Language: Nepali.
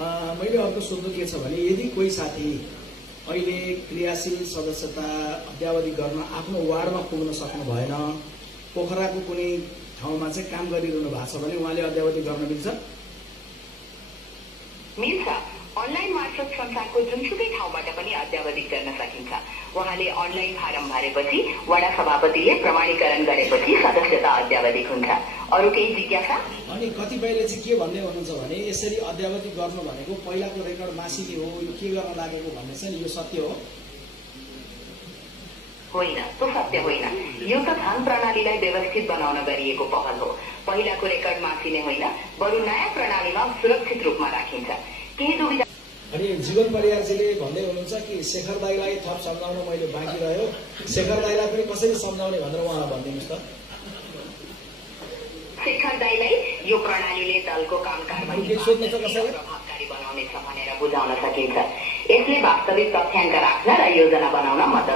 मैले अर्को सोध्नु के छ भने यदि कोही साथी अहिले क्रियाशील सदस्यता अद्यावधि गर्न आफ्नो वार्डमा पुग्न सक्नु भएन, पोखराको कुनै ठाउँमा चाहिँ काम गरिरहनु भएको छ भने उहाँले अद्यावधि गर्न मिल्छ? मिल्छ। अनलाइन मार्फत संसारको जुनसुकै ठाउँबाट पनि अद्यावधि गर्न सकिन्छ। उहाँले अनलाइन फारम भरेपछि वडा सभापतिले प्रमाणीकरण गरेपछि सदस्यता अद्यावधिक हुन्छ। अरू केही जिज्ञासा? अनि कतिपयले चाहिँ के भन्दै हुनुहुन्छ भने यसरी अद्यावधि गर्नु भनेको पहिलाको रेकर्ड मासिने हो, यो के गर्न लागेको भन्ने चाहिँ यो सत्य हो? होइन, त्यो सत्य होइन। यो त धन प्रणालीलाई व्यवस्थित बनाउन गरिएको पहल हो। पहिलाको रेकर्ड मासिने होइन, बरु नयाँ प्रणालीमा सुरक्षित रूपमा राखिन्छ। केही दुविधा? अनि जीवन परियारजीले भन्दै हुनुहुन्छ कि शेखर दाईलाई थप सम्झाउन मैले बाँकी रह्यो, शेखर दाईलाई पनि कसरी सम्झाउने भनेर उहाँलाई भनिदिनुहोस् त। शेखर दाईलाई यो प्रणालीले दलको कामकाजमा प्रभावकारी बनाउनेछ भनेर बुझाउन सकिन्छ। यसले वास्तविक तथ्याङ्क राख्न र योजना बनाउन मद्दत